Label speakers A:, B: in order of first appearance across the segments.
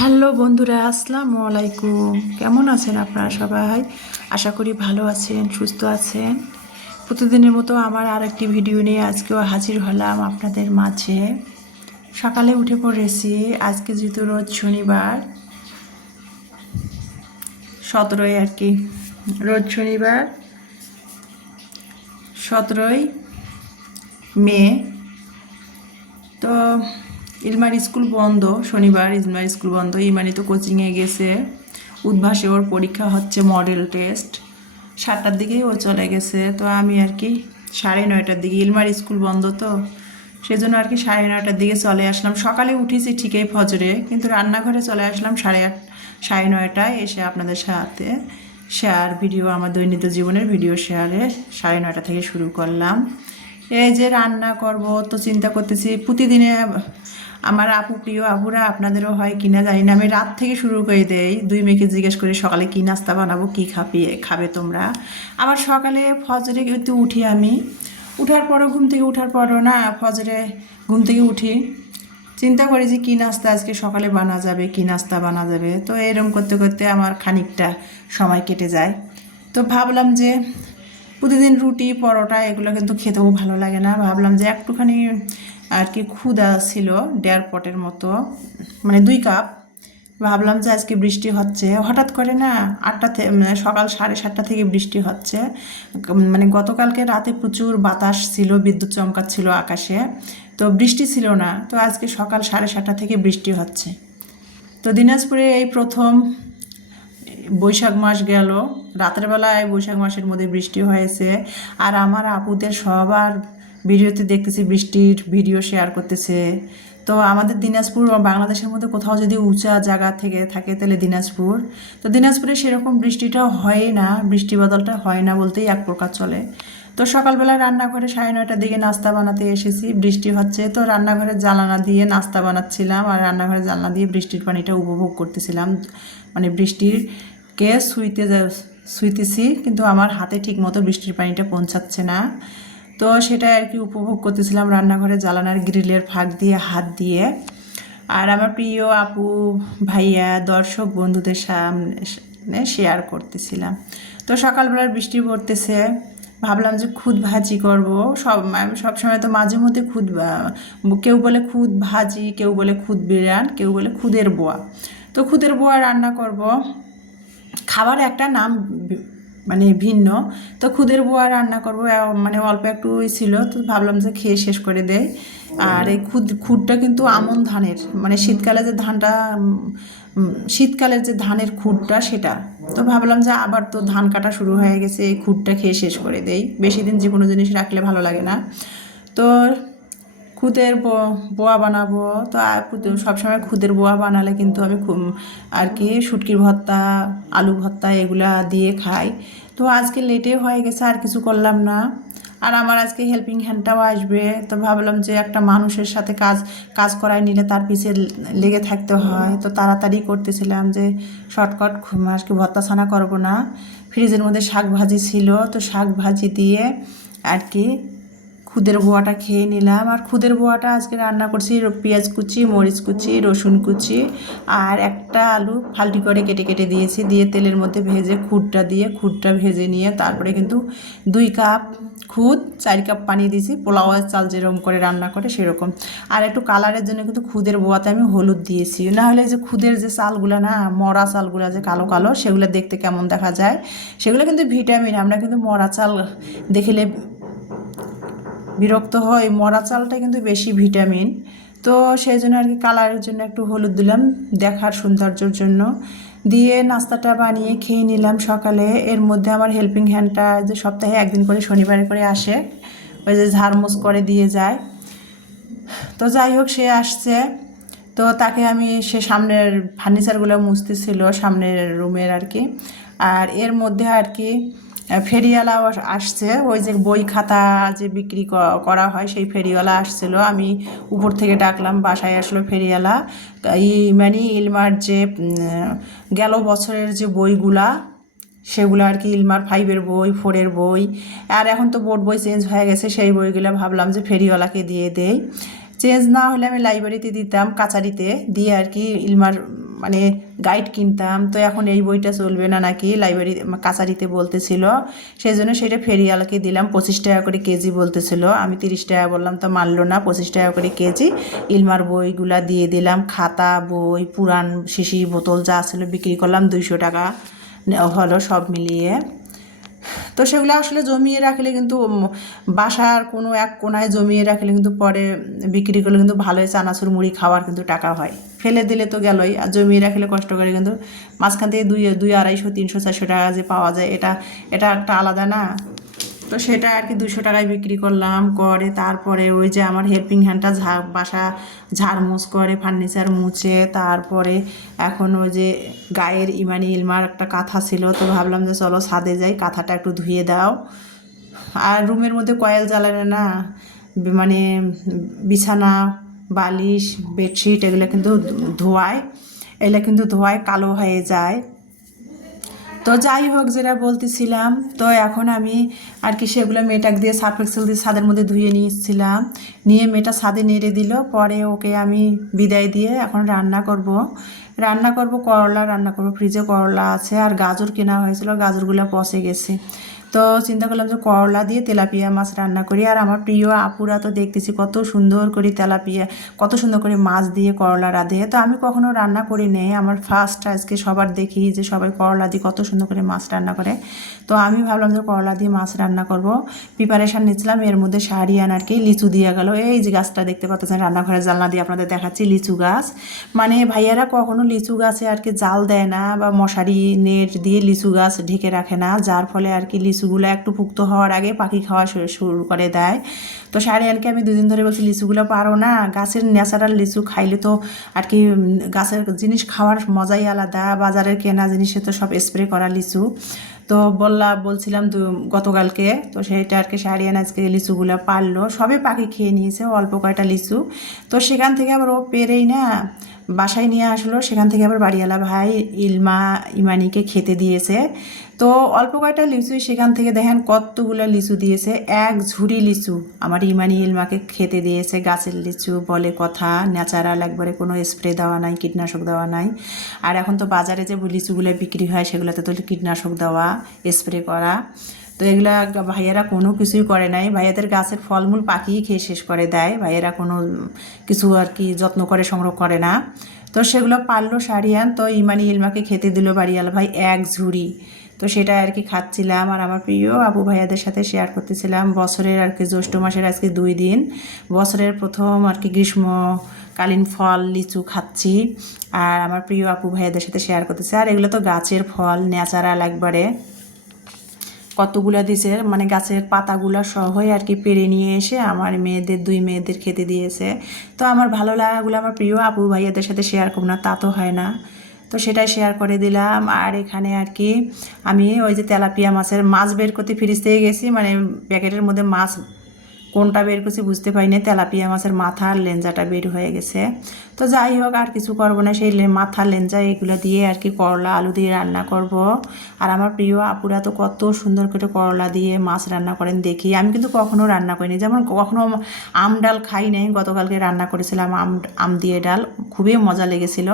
A: Hello বন্ধুরা, আসসালামু আলাইকুম। কেমন আছেন আপনারা সবাই? আশা করি ভালো আছেন, সুস্থ আছেন। প্রতিদিনের মতো আমার আর একটি ভিডিও নিয়ে আজকেও হাজির হলাম আপনাদের মাঝে। সকালে উঠে পড়েছি, আজকে যেহেতু রোজ শনিবার, সতেরোই আর কি, রোজ শনিবার, সতেরোই মে। তো ইলমার স্কুল বন্ধ, শনিবার ইলমার স্কুল বন্ধ ইমানি তো কোচিংয়ে গেছে। উদ্ভাসে ওর পরীক্ষা হচ্ছে মডেল টেস্ট সাতটার দিকেই ও চলে গেছে। তো আমি আর কি সাড়ে নয়টার দিকে, ইলমার স্কুল বন্ধ তো, সেজন্য আর কি সাড়ে নয়টার দিকে চলে আসলাম। সকালে উঠেছি ঠিকই ফজরে, কিন্তু রান্নাঘরে চলে আসলাম সাড়ে আট, সাড়ে নয়টায় এসে আপনাদের সাথে শেয়ার ভিডিও আমার দৈনন্দিন জীবনের ভিডিও শেয়ারে সাড়ে নয়টা থেকে শুরু করলাম। এই যে রান্না করব, তো চিন্তা করতেছি, প্রতিদিনে আমার আপু প্রিয় আপুরা, আপনাদেরও হয় কিনা জানি না। আমি রাত থেকে শুরু করে দেই। দুই মেয়েকে জিজ্ঞেস করি, সকালে কি নাস্তা বানাবো? কি খাপিয়ে খাবে তোমরা? আবার সকালে ফজরে কিন্তু উঠি আমি। উঠার পরও ঘুম থেকে উঠার পরও না, ফজরে ঘুম থেকে উঠি। চিন্তা করি যে কী নাস্তা আজকে সকালে বানা যাবে, কী নাস্তা বানা যাবে। তো এরকম করতে করতে আমার খানিকটা সময় কেটে যায়। তো ভাবলাম যে প্রতিদিন রুটি, পরোটা, এগুলো কিন্তু খেতেও ভালো লাগে না। ভাবলাম যে একটুখানি আর কি ক্ষুদা ছিল দেড় পটের মতো মানে দুই কাপ। ভাবলাম যে আজকে বৃষ্টি হচ্ছে। হঠাৎ করে না আটটা মানে সকাল সাড়ে সাতটা থেকে বৃষ্টি হচ্ছে। মানে গতকালকে রাতে প্রচুর বাতাস ছিল, বিদ্যুৎ চমকাচ্ছিল আকাশে। তো বৃষ্টি ছিল না। তো আজকে সকাল সাড়ে সাতটা থেকে বৃষ্টি হচ্ছে। তো দিনাজপুরে এই প্রথম বৈশাখ মাস গেল, রাতের বেলায় বৈশাখ মাসের মধ্যে বৃষ্টি হয়েছে, আর আমার আপুদের সবার ভিডিওতে দেখতেছি বৃষ্টির ভিডিও শেয়ার করতেছে। তো আমাদের দিনাজপুর বা বাংলাদেশের মধ্যে কোথাও যদি উঁচা জায়গা থেকে থাকে তাহলে দিনাজপুর। তো দিনাজপুরে সেরকম বৃষ্টিটা হয় না, বৃষ্টি বদলটা হয় না বলতেই এক প্রকার চলে। তো সকালবেলা রান্নাঘরে সাড়ে নয়টার দিকে নাস্তা বানাতে এসেছি, বৃষ্টি হচ্ছে, তো রান্নাঘরে জানালা দিয়ে নাস্তা বানাচ্ছিলাম, আর রান্নাঘরে জানলা দিয়ে বৃষ্টির পানিটা উপভোগ করতেছিলাম মানে বৃষ্টির কে শুইতে শুইতেছি কিন্তু আমার হাতে ঠিক মতো বৃষ্টির পানিটা পৌঁছাচ্ছে না। তো সেটাই আর কি উপভোগ করতেছিলাম রান্নাঘরে জ্বালানার গ্রিলের ফাঁক দিয়ে, হাত দিয়ে। আর আমার প্রিয় আপু, ভাইয়া, দর্শক, বন্ধুদের সামনে শেয়ার করতেছিলাম। তো সকালবেলার বৃষ্টি পড়তেছে, ভাবলাম যে খুদ ভাজি করব। সব আমি সবসময় তো মাঝে মধ্যে খুদ কেউ বলে খুদ ভাজি, কেউ বলে খুদ বিরান কেউ বলে খুদের বোয়া। তো খুদের বোয়া রান্না করব। খাবার একটা নাম মানে ভিন্ন। তো খুদের বোয়া রান্না করব মানে অল্প একটু ছিল, তো ভাবলাম যে খেয়ে শেষ করে দেয় আর এই খুদ, খুদটা কিন্তু আমন ধানের মানে শীতকালে যে ধানটা শীতকালের যে ধানের খুদটা সেটা। তো ভাবলাম যে আবার তো ধান কাটা শুরু হয়ে গেছে, এই খুদটা খেয়ে শেষ করে দেই। বেশি দিন যে কোনো জিনিস রাখলে ভালো লাগে না। তো খুদের বোয়া বানাবো। তো সবসময় খুদের বোয়া বানালে কিন্তু আমি আর কি শুটকির ভর্তা, আলু ভর্তা এগুলা দিয়ে খাই। তো আজকে লেটে হয়ে গেছে, আর কিছু করলাম না। আর আমার আজকে হেল্পিং হ্যান্ডটাও আসবে। তো ভাবলাম যে একটা মানুষের সাথে কাজ কাজ করায় নিলে তার পিছে লেগে থাকতে হয়। তো তাড়াতাড়ি করতেছিলাম যে শর্টকাট আজকে ভর্তা ছানা করব না। ফ্রিজের মধ্যে শাক ভাজি ছিল। তো শাক ভাজি দিয়ে আর কি খুদের বোয়াটা খেয়ে নিলাম। আর খুদের বোয়াটা আজকে রান্না করছি পেঁয়াজ কুচি, মরিচ কুচি, রসুন কুচি আর একটা আলু ফাল্টি করে কেটে কেটে দিয়েছি। দিয়ে তেলের মধ্যে ভেজে খুদটা দিয়ে খুদটা ভেজে নিয়ে তারপরে কিন্তু দুই কাপ খুদ, চার কাপ পানি দিয়েছি। পোলাওয়ের চাল যেরকম করে রান্না করে সেরকম। আর একটু কালারের জন্য কিন্তু খুদের বোয়াতে আমি হলুদ দিয়েছি। না হলে যে খুদের যে চালগুলো না, মরা চালগুলো যে কালো কালো, সেগুলো দেখতে কেমন দেখা যায়? সেগুলো কিন্তু ভিটামিন, আমরা কিন্তু মরা চাল দেখলে বিরক্ত হয়, মরা চালটা কিন্তু বেশি ভিটামিন। তো সেই জন্য আর কি কালারের জন্য একটু হলুদ দিলাম, দেখার সৌন্দর্যের জন্য। দিয়ে নাস্তাটা বানিয়ে খেয়ে নিলাম সকালে। এর মধ্যে আমার হেল্পিং হ্যান্ডটা যে সপ্তাহে একদিন করে শনিবারে করে আসে, ওই যে ঝাড়মুছ করে দিয়ে যায়। তো যাই হোক, সে আসছে। তো তাকে আমি সে সামনের ফার্নিচারগুলো মুছতেছিল, সামনের রুমের আর কি। আর এর মধ্যে আর কি আহ, ফেরিওয়ালাও আসছে। ওই যে বই খাতা যে বিক্রি করা হয় সেই ফেরিওয়ালা আসছিল। আমি উপর থেকে ডাকলাম বাসায় আসলো ফেরিওয়ালা। এই মানে ইলমার যে গেল বছরের যে বইগুলা সেগুলো আর কি ইলমার ফাইভের বই ফোরের বই। আর এখন তো বোর্ড বই চেঞ্জ হয়ে গেছে সেই বইগুলো ভাবলাম যে ফেরিওয়ালাকে দিয়ে দেই। চেঞ্জ না হলে আমি লাইব্রেরিতে দিতাম কাচারিতে দিয়ে আর কি ইলমার মানে গাইড কিনতাম। তো এখন এই বইটা চলবে না নাকি? লাইব্রেরি কাছারিতে বলতেছিল। সেই জন্য সেটা ফেরিয়ালকে দিলাম, পঁচিশ টাকা করে কেজি বলতেছিল। আমি তিরিশ টাকা বললাম, তো মানলো না, পঁচিশ টাকা করে কেজি। ইলমার বইগুলা দিয়ে দিলাম, খাতা, বই পুরান শিশি বোতল যা ছিল বিক্রি করলাম, দুইশো টাকা হলো সব মিলিয়ে। তো সেগুলো আসলে জমিয়ে রাখলে কিন্তু বাসার কোনো এক কোনায় জমিয়ে রাখলে কিন্তু পরে বিক্রি করলে কিন্তু ভালোই চানাচুর মুড়ি খাওয়ার কিন্তু টাকা হয়। ফেলে দিলে তো গেলই। আর জমিয়ে রাখলে কষ্ট করে কিন্তু মাঝখান থেকে দুই দুই আড়াইশো, তিনশো, চারশো টাকা যে পাওয়া যায়, এটা এটা একটা আলাদা না? তো সেটা আর কি দুশো টাকায় বিক্রি করলাম, করে তারপরে ওই যে আমার হেল্পিং হ্যান্ডটা ঝা, বাসা ঝাড়মুছ করে ফার্নিচার মুছে, তারপরে এখন ওই যে গায়ের ইমানি ইলমার একটা কাঁথা ছিল, তো ভাবলাম যে চলো ছাদে যাই, কাঁথাটা একটু ধুয়ে দাও। আর রুমের মধ্যে কয়েল জ্বালানো না মানে বিছানা বালিশ, বেডশিট এগুলো কিন্তু ধোয়ায়, এগুলো কিন্তু ধোয়ায় কালো হয়ে যায়। তো যাই হোক, যেটা বলতেছিলাম, তো এখন আমি আর কি সেগুলো মেয়েটাকে দিয়ে সার্ফ এক্সেল দিয়ে ছাদের মধ্যে ধুয়ে নিয়েছিলাম। নিয়ে মেয়েটা ছাদে নেড়ে দিল, পরে ওকে আমি বিদায় দিয়ে এখন রান্না করব। রান্না করব করলা, রান্না করব ফ্রিজে করলা আছে, আর গাজর কেনা হয়েছিল, গাজরগুলো পচে গেছে। তো চিন্তা করলাম যে করলা দিয়ে তেলাপিয়া মাছ রান্না করি। আর আমার প্রিয় আপুরা তো দেখতেছি কত সুন্দর করে তেলাপিয়া, কত সুন্দর করে মাছ দিয়ে করলা রাঁধে। তো আমি কখনো রান্না করি নেই। আমার ফার্স্ট আজকে সবার দেখি যে সবাই করলা দিয়ে কত সুন্দর করে মাছ রান্না করে। তো আমি ভাবলাম যে করলা দিয়ে মাছ রান্না করব। প্রিপারেশান নিচ্ছিলাম এর মধ্যে শাড়িয়ান আর কি লিচু দিয়ে গেল। এই যে গাছটা দেখতে পাচ্ছেন, রান্নাঘরের জানলা দিয়ে আপনাদের দেখাচ্ছি লিচু গাছ। মানে ভাইয়ারা কখনো লিচু গাছে আর কি জাল দেয় না বা মশারি নেট দিয়ে লিচু গাছ ঢেকে রাখে না। যার ফলে আর কি লিচুগুলো একটু পুক্ত হওয়ার আগে পাখি খাওয়া শুরু- করে দেয়। তো শাড়িয়ানকে আমি দুদিন ধরে বলছি, লিচুগুলো পারো না, গাছের ন্যাচারাল লিচু খাইলে তো আর কি গাছের জিনিস খাওয়ার মজাই আলাদা, বাজারের কেনা জিনিসে তো সব স্প্রে করা লিচু। তো বললা, বলছিলাম গতকালকে, তো সেইটা আর কি শাড়িয়ান আজকে লিচুগুলো পারল। সবে পাখি খেয়ে নিয়েছে, অল্প কয়টা লিচু। তো সেখান থেকে আবার ও পেরেই না বাসায় নিয়ে আসলো। সেখান থেকে আবার বাড়িওয়ালা ভাই, ইলমা, ইমানিকে খেতে দিয়েছে। তো অল্প কয়টা লিচু সেখান থেকে দেখেন কতগুলো লিচু দিয়েছে। এক ঝুড়ি লিচু আমার ইমানি ইলমাকে খেতে দিয়েছে। গাছের লিচু বলে কথা, ন্যাচারাল একবারে কোনো স্প্রে দেওয়া নাই, কীটনাশক দেওয়া নাই। আর এখন তো বাজারে যে লিচুগুলো বিক্রি হয়, সেগুলোতে তো কীটনাশক দেওয়া, স্প্রে করা। তো এগুলা ভাইয়েরা কোনো কিছুই করে নাই। ভাইয়াদের গাছের ফলমূল পাকিয়ে খেয়ে শেষ করে দেয়। ভাইয়েরা কোনো কিছু আর কি যত্ন করে সংগ্রহ করে না। তো সেগুলো পারল সারিয়ান তো ইমানি ইলমাকে খেতে দিল বাড়িয়াল ভাই এক ঝুড়ি। তো সেটা আর কি খাচ্ছিলাম। আর আমার প্রিয় আবু ভাইয়াদের সাথে শেয়ার করতেছিলাম। বছরের আর কি জ্যৈষ্ঠ মাসের আজকে দুই দিন। বছরের প্রথম আর কি গ্রীষ্মকালীন ফল, লিচু খাচ্ছি। আর আমার প্রিয় আপু ভাইয়াদের সাথে শেয়ার করতেছে। আর এগুলো তো গাছের ফল, ন্যাচারাল একবারে। কতগুলো দিছে মানে গাছের পাতাগুলো সহই আর কি পেরে নিয়ে এসে আমার মেয়েদের, দুই মেয়েদের খেতে দিয়েছে। তো আমার ভালো লাগাগুলো আমার প্রিয় আপু ভাইয়াদের সাথে শেয়ার করব না, তা তো হয় না। তো সেটাই শেয়ার করে দিলাম। আর এখানে আর কি আমি ওই যে তেলাপিয়া মাছের মাছ বের করতে থেকে গেছি মানে প্যাকেটের মধ্যে মাছ কোনটা বের করছি বুঝতে পারি পারিনি, তেলাপিয়া মাছের মাথা আর লেঞ্জাটা বের হয়ে গেছে। তো যাই হোক, আর কিছু করব না, সেই মাথা লেঞ্জা এগুলো দিয়ে আর কি করলা, আলু দিয়ে রান্না করব। আর আমার প্রিয় আপুরা তো কত সুন্দর করে করলা দিয়ে মাছ রান্না করেন দেখি। আমি কিন্তু কখনো রান্না করিনি, যেমন কখনো আম ডাল খাই নাই, গতকালকে রান্না করেছিলাম আম আম দিয়ে ডাল, খুবই মজা লেগেছিল।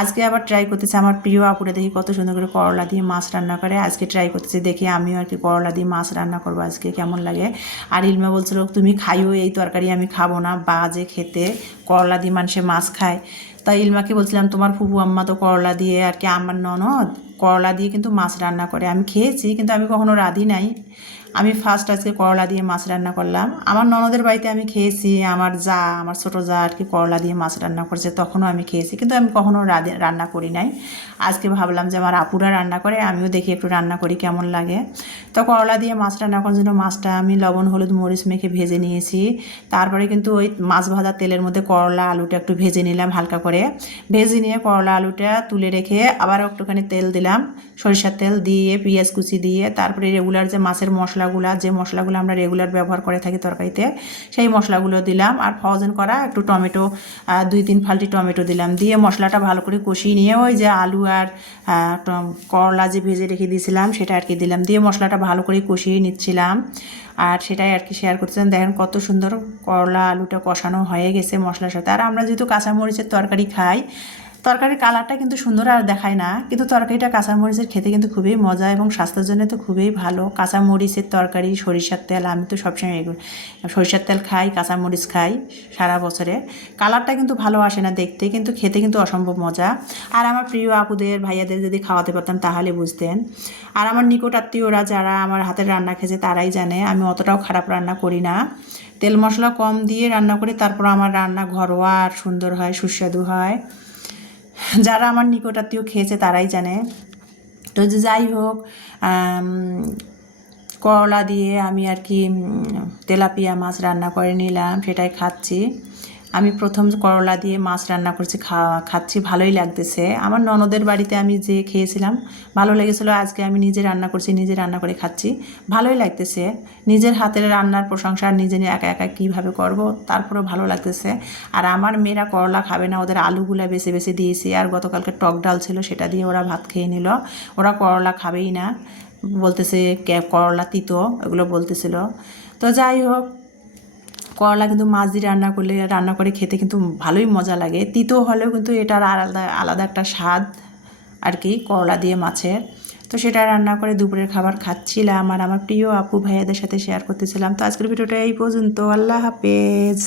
A: আজকে আবার ট্রাই করতেছি, আমার প্রিয় আপুরা দেখি কত সুন্দর করে করলা দিয়ে মাছ রান্না করে, আজকে ট্রাই করতেছি, দেখি আমিও আর কি করলা দিয়ে মাছ রান্না করব আজকে, কেমন লাগে। আর ইলমা বলছিল তুমি খাইও, এই তরকারি আমি খাব না। বাজে খেতে, করলা দিয়ে মানুষে মাছ খায়। তাই ইলমাকে বলছিলাম, তোমার ফুবু আম্মা তো করলা দিয়ে আর কি আমার ননদ, করলা দিয়ে কিন্তু মাছ রান্না করে। আমি খেয়েছি, কিন্তু আমি কখনো রাঁধি নাই। আমি ফার্স্ট আজকে করলা দিয়ে মাছ রান্না করলাম। আমার ননদের বাড়িতে আমি খেয়েছি, আমার যা, আমার ছোটো যা আর কি করলা দিয়ে মাছ রান্না করছে, তখনও আমি খেয়েছি, কিন্তু আমি কখনও রান্না করি নাই। আজকে ভাবলাম যে আমার আপুরা রান্না করে, আমিও দেখি একটু রান্না করি, কেমন লাগে। তো করলা দিয়ে মাছ রান্না করার জন্য মাছটা আমি লবণ, হলুদ, মরিচ মেখে ভেজে নিয়েছি। তারপরে কিন্তু ওই মাছ ভাজা তেলের মধ্যে করলা আলুটা একটু ভেজে নিলাম হালকা করে। ভেজে নিয়ে করলা আলুটা তুলে রেখে আবার একটুখানি তেল দিলাম। সরিষার তেল দিয়ে, পেঁয়াজ কুচি দিয়ে, তারপরে রেগুলার যে মাছের মশলা মশলাগুলো, যে মশলাগুলো আমরা রেগুলার ব্যবহার করে থাকি তরকারিতে, সেই মশলাগুলো দিলাম। আর ফ্রোজেন করা একটু টমেটো দুই তিন ফালটি টমেটো দিলাম। দিয়ে মশলাটা ভালো করে কষিয়ে নিয়ে ওই যে আলু আর করলা যে ভেজে রেখে দিয়েছিলাম, সেটা আর কি দিলাম। দিয়ে মশলাটা ভালো করে কষিয়ে নিচ্ছিলাম। আর সেটাই আর কি শেয়ার করতেছেন। দেখেন কত সুন্দর করলা আলুটা কষানো হয়ে গেছে মশলার সাথে। আর আমরা যেহেতু কাঁচামরিচের তরকারি খাই তরকারির কালারটা কিন্তু সুন্দর আর দেখায় না, কিন্তু তরকারিটা কাঁচামরিচের খেতে কিন্তু খুবই মজা এবং স্বাস্থ্যের জন্য তো খুবই ভালো। কাঁচামরিচের তরকারি, সরিষার তেল, আমি তো সবসময় এগুলো, সরিষার তেল খাই, কাঁচামরিচ খাই সারা বছরে। কালারটা কিন্তু ভালো আসে না দেখতে, কিন্তু খেতে কিন্তু অসম্ভব মজা। আর আমার প্রিয় আপুদের, ভাইয়াদের যদি খাওয়াতে পারতাম তাহলে বুঝতেন। আর আমার নিকট আত্মীয়রা যারা আমার হাতের রান্না খেয়েছে তারাই জানে, আমি অতটাও খারাপ রান্না করি না। তেল মশলা কম দিয়ে রান্না করি তারপর আমার রান্না ঘরোয়া আর সুন্দর হয়, সুস্বাদু হয়। যারা আমার নিকটাত্মীয় খেয়েছে তারাই জানে। তো যাই হোক করলা দিয়ে আমি আর কি তেলাপিয়া মাছ রান্না করে নিলাম, সেটাই খাচ্ছি। আমি প্রথম করলা দিয়ে মাছ রান্না করছি খাওয়া খাচ্ছি, ভালোই লাগতেছে। আমার ননদের বাড়িতে আমি যে খেয়েছিলাম, ভালো লেগেছিলো, আজকে আমি নিজে রান্না করছি, নিজে রান্না করে খাচ্ছি, ভালোই লাগতেছে। নিজের হাতের রান্নার প্রশংসা নিজে একা একা কীভাবে করব, তারপরেও ভালো লাগতেছে। আর আমার মেয়েরা করলা খাবে না, ওদের আলুগুলা বেছে বেছে দিয়েছি, আর গতকালকে টক ডাল ছিল, সেটা দিয়ে ওরা ভাত খেয়ে নিল। ওরা করলা খাবেই না, বলতেছে করলা তিতো, এগুলো বলতেছিল। তো যাই হোক করলা কিন্তু মাছ দিয়ে রান্না করলে, রান্না করে খেতে কিন্তু ভালোই মজা লাগে। তিতো হলেও কিন্তু এটার আলাদা আলাদা একটা স্বাদ আর কি, করলা দিয়ে মাছের। তো সেটা রান্না করে দুপুরের খাবার খাচ্ছিলাম আর আমার প্রিয় আপু ভাইয়াদের সাথে শেয়ার করতেছিলাম। তো আজকের ভিডিওটা এই পর্যন্ত। আল্লাহ হাফেজ।